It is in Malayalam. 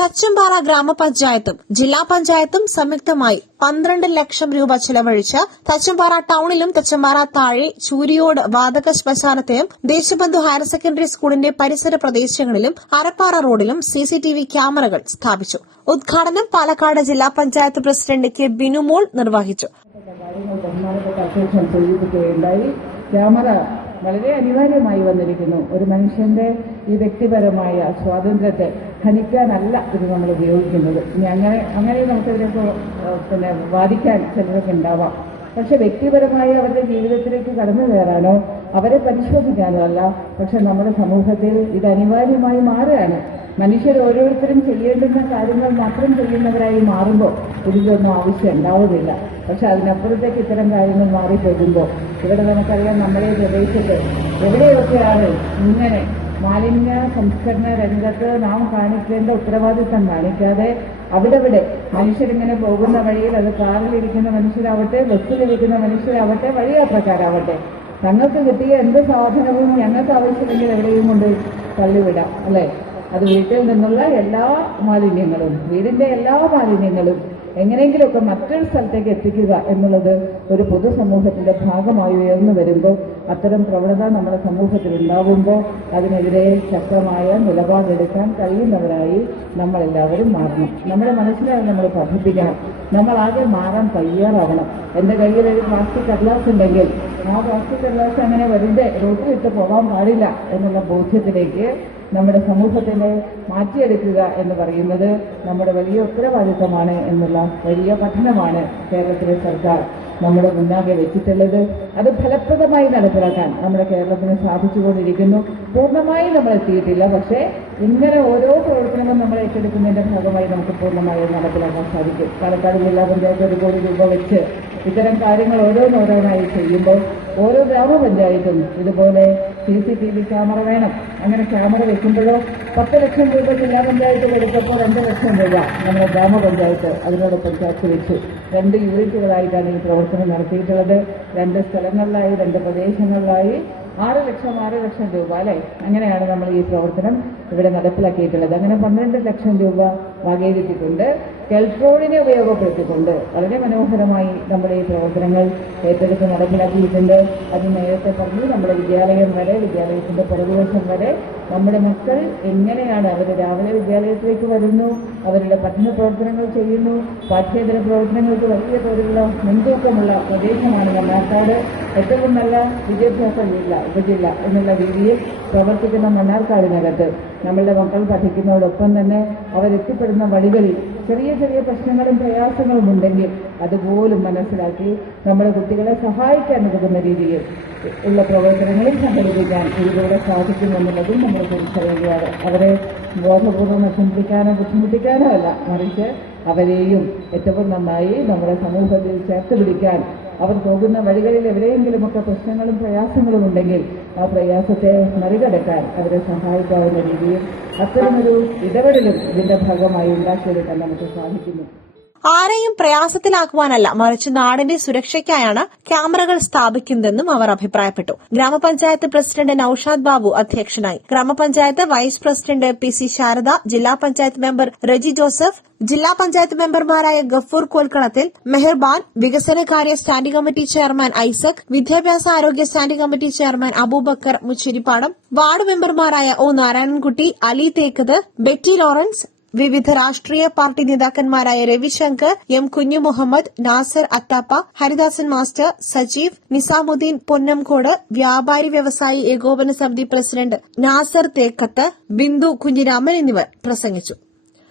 തച്ചമ്പാറ ഗ്രാമപഞ്ചായത്തും ജില്ലാ പഞ്ചായത്തും സംയുക്തമായി പന്ത്രണ്ട് ലക്ഷം രൂപ ചെലവഴിച്ച് തച്ചമ്പാറ ടൌണിലും തച്ചമ്പാറ താഴെ ചൂരിയോട് വാതക ശ്മശാനത്തെയും ദേശബന്ധു ഹയർ സെക്കൻഡറി സ്കൂളിന്റെ പരിസര പ്രദേശങ്ങളിലും അരപ്പാറ റോഡിലും സിസിടിവി ക്യാമറകൾ സ്ഥാപിച്ചു. ഉദ്ഘാടനം പാലക്കാട് ജില്ലാ പഞ്ചായത്ത് പ്രസിഡന്റ് കെ ബിനുമോൾ നിർവഹിച്ചു. ക്യാമറ വളരെ അനിവാര്യമായി വന്നിരിക്കുന്നു. ഒരു മനുഷ്യന്റെ ഈ വ്യക്തിപരമായ സ്വാതന്ത്ര്യത്തെ ഹനിക്കാനല്ല ഇത് നമ്മൾ ഉപയോഗിക്കുന്നത്. ഇനി അങ്ങനെ അങ്ങനെ നമുക്കിതിനൊക്കെ ഏഹ്, പിന്നെ വാദിക്കാൻ ചിലരൊക്കെ ഉണ്ടാവാം. പക്ഷെ വ്യക്തിപരമായി അവരുടെ ജീവിതത്തിലേക്ക് കടന്നു കയറാനോ അവരെ പരിശോധിക്കാനോ അല്ല പക്ഷെ നമ്മുടെ സമൂഹത്തിൽ ഇത് അനിവാര്യമായി മാറുകയാണ്. മനുഷ്യർ ഓരോരുത്തരും ചെയ്യേണ്ടുന്ന കാര്യങ്ങൾ മാത്രം ചെയ്യുന്നവരായി മാറുമ്പോൾ ഇതിലൊന്നും ആവശ്യം ഉണ്ടാവുന്നില്ല പക്ഷെ അതിനപ്പുറത്തേക്ക് ഇത്തരം കാര്യങ്ങൾ മാറിപ്പോകുമ്പോൾ ഇവിടെ നമുക്കറിയാം നമ്മളെ പ്രദേശത്ത് എവിടെയൊക്കെയാണ് ഇങ്ങനെ മാലിന്യ സംസ്കരണ രംഗത്ത് നാം കാണിക്കേണ്ട ഉത്തരവാദിത്തം കാണിക്കാതെ അവിടെവിടെ മനുഷ്യരിങ്ങനെ പോകുന്ന വഴിയിൽ അത് കാറിലിരിക്കുന്ന മനുഷ്യരാവട്ടെ ബസ്സിലിരിക്കുന്ന മനുഷ്യരാവട്ടെ വഴിയാത്രക്കാരാവട്ടെ. തങ്ങൾക്ക് കിട്ടിയ എന്ത് സാധനവും ഞങ്ങൾക്ക് ആവശ്യമെങ്കിൽ എവിടെയും കൊണ്ട് തള്ളിവിടാം അല്ലേ? അത് വീട്ടിൽ നിന്നുള്ള എല്ലാ മാലിന്യങ്ങളും വീടിന്റെ എല്ലാ മാലിന്യങ്ങളും എങ്ങനെയെങ്കിലുമൊക്കെ മറ്റൊരു സ്ഥലത്തേക്ക് എത്തിക്കുക എന്നുള്ളത് ഒരു പൊതുസമൂഹത്തിന്റെ ഭാഗമായി ഉയർന്നു വരുമ്പോൾ അത്തരം പ്രവണത നമ്മുടെ സമൂഹത്തിൽ ഉണ്ടാകുമ്പോൾ അതിനെതിരെ ശക്തമായ നിലപാടെടുക്കാൻ കഴിയുന്നവരായി നമ്മളെല്ലാവരും മാറണം. നമ്മുടെ മനസ്സിനെ നമ്മൾ പഠിപ്പിക്കണം. നമ്മൾ ആകെ മാറാൻ തയ്യാറാവണം. എന്റെ കയ്യിൽ ഒരു പ്ലാസ്റ്റിക് കടലാസ് ഉണ്ടെങ്കിൽ ആ പ്ലാസ്റ്റിക് കടലാസ് അങ്ങനെ വെറുതെ റോട്ടിലിട്ട് പോകാൻ പാടില്ല എന്നുള്ള ബോധ്യത്തിലേക്ക് നമ്മുടെ സമൂഹത്തിനെ മാറ്റിയെടുക്കുക എന്ന് പറയുന്നത് നമ്മുടെ വലിയ ഉത്തരവാദിത്തമാണ് എന്നുള്ള വലിയ പഠനമാണ് കേരളത്തിലെ സർക്കാർ നമ്മുടെ മുന്നാകെ വെച്ചിട്ടുള്ളത്. അത് ഫലപ്രദമായി നടപ്പിലാക്കാൻ നമ്മുടെ കേരളത്തിന് സാധിച്ചുകൊണ്ടിരിക്കുന്നു. പൂർണമായി നമ്മൾ എത്തിയിട്ടില്ല. പക്ഷേ ഇങ്ങനെ ഓരോ പ്രവർത്തനങ്ങളും നമ്മൾ ഏറ്റെടുക്കുന്നതിന്റെ ഭാഗമായി നമുക്ക് പൂർണമായി നടപ്പിലാക്കാൻ സാധിക്കും. പാലക്കാട് ജില്ലാ പഞ്ചായത്ത് ഒരു കോടി രൂപ വെച്ച് ഇത്തരം കാര്യങ്ങൾ ഓരോന്നോരോന്നായി ചെയ്യുമ്പോൾ ഓരോ ഗ്രാമപഞ്ചായത്തും ഇതുപോലെ C C T V camera വേണം. അങ്ങനെ ക്യാമറ വെക്കുമ്പോഴോ പത്ത് ലക്ഷം രൂപ ജില്ലാ പഞ്ചായത്തിൽ എടുത്തപ്പോൾ രണ്ട് ലക്ഷം രൂപ നമ്മുടെ ഗ്രാമപഞ്ചായത്ത് അതിനോടൊപ്പം ചേർത്ത് വെച്ചു. രണ്ട് യൂണിറ്റുകളായിട്ടാണ് ഈ പ്രവർത്തനം നടത്തിയിട്ടുള്ളത്. രണ്ട് സ്ഥലങ്ങളിലായി രണ്ട് പ്രദേശങ്ങളിലായി ആറ് ലക്ഷം ആറ് ലക്ഷം രൂപ അല്ലെ? അങ്ങനെയാണ് നമ്മൾ ഈ പ്രവർത്തനം ഇവിടെ നടപ്പിലാക്കിയിട്ടുള്ളത്. അങ്ങനെ പന്ത്രണ്ട് ലക്ഷം രൂപ വകയിരുത്തിക്കൊണ്ട് കെൽട്രോണിനെ ഉപയോഗപ്പെടുത്തിക്കൊണ്ട് വളരെ മനോഹരമായി നമ്മുടെ ഈ പ്രവർത്തനങ്ങൾ ഏറ്റെടുത്ത് നടപ്പിലാക്കിയിട്ടുണ്ട്. അത് നേരത്തെ പറഞ്ഞു നമ്മുടെ വിദ്യാലയം വരെ വിദ്യാലയത്തിന്റെ പരദിവസം വരെ നമ്മുടെ മക്കൾ എങ്ങനെയാണ് അവർ രാവിലെ വിദ്യാലയത്തിലേക്ക് വരുന്നു അവരുടെ പഠന പ്രവർത്തനങ്ങൾ ചെയ്യുന്നു പാഠ്യേതര പ്രവർത്തനങ്ങൾക്ക് വലിയ തോതിലുള്ള മുൻതൂക്കമുള്ള പ്രദേശമാണ് മണ്ണാർക്കാട്. ഏറ്റവും നല്ല വിദ്യാഭ്യാസ ജില്ല ഉപജില്ല എന്നുള്ള രീതിയിൽ പ്രവർത്തിക്കുന്ന മണ്ണാർക്കാടിനകത്ത്. നമ്മളുടെ മക്കൾ പഠിക്കുന്നതോടൊപ്പം തന്നെ അവരെത്തിപ്പെടുന്ന വഴികളിൽ ചെറിയ ചെറിയ പ്രശ്നങ്ങളും പ്രയാസങ്ങളും ഉണ്ടെങ്കിൽ അതുപോലും മനസ്സിലാക്കി നമ്മുടെ കുട്ടികളെ സഹായിക്കാൻ ഉതകുന്ന രീതിയിൽ ഉള്ള പ്രവർത്തനങ്ങളിൽ സംഘടിപ്പിക്കാൻ ഇതിലൂടെ സാധിക്കുമെന്നുള്ളതും നമ്മൾ തിരിച്ചറിയുകയാണ് അവരെ ബോധപൂർവം നശിപ്പിക്കാനോ ബുദ്ധിമുട്ടിക്കാനോ അല്ല മറിച്ച് അവരെയും ഏറ്റവും നന്നായി നമ്മുടെ സമൂഹത്തിൽ ചേർത്ത് പിടിക്കാൻ അവർ പോകുന്ന വഴികളിൽ എവിടെയെങ്കിലുമൊക്കെ പ്രശ്നങ്ങളും പ്രയാസങ്ങളും ഉണ്ടെങ്കിൽ ആ പ്രയാസത്തെ മറികടക്കാൻ അവരെ സഹായിക്കാവുന്ന രീതിയിൽ അത്തരമൊരു ഇടപെടലും ഇതിന്റെ ഭാഗമായി ഉണ്ടാക്കിയെടുക്കാൻ നമുക്ക് സാധിക്കുന്നു. ആരെയും പ്രയാസത്തിലാക്കുവാനല്ല മറിച്ച് നാടിന്റെ സുരക്ഷയ്ക്കായാണ് ക്യാമറകൾ സ്ഥാപിക്കുന്നതെന്നും അവർ അഭിപ്രായപ്പെട്ടു. ഗ്രാമപഞ്ചായത്ത് പ്രസിഡന്റ് നൌഷാദ് ബാബു അധ്യക്ഷനായി. ഗ്രാമപഞ്ചായത്ത് vice president P C Sharada ജില്ലാ പഞ്ചായത്ത് മെമ്പർ റെജി ജോസഫ് ജില്ലാ പഞ്ചായത്ത് മെമ്പർമാരായ ഗഫൂർ കോൽക്കളത്തിൽ മെഹർബാൻ വികസനകാര്യ സ്റ്റാൻഡിംഗ് കമ്മിറ്റി ചെയർമാൻ ഐസക് വിദ്യാഭ്യാസ ആരോഗ്യ standing committee chairman Abubakar Muchiripadam ward മെമ്പർമാരായ O Narayanankutty Ali Thekkath Betty Lawrence വിവിധ രാഷ്ട്രീയ പാർട്ടി നേതാക്കന്മാരായ രവിശങ്കർ എം കുഞ്ഞു മുഹമ്മദ് നാസർ അത്താപ്പ ഹരിദാസൻ മാസ്റ്റർ സജീവ് നിസാമുദ്ദീൻ പൊന്നംകോട് വ്യാപാരി വ്യവസായി ഏകോപന സമിതി പ്രസിഡന്റ് നാസർ തേക്കത്ത് ബിന്ദു കുഞ്ഞിരാമൻ എന്നിവർ പ്രസംഗിച്ചു.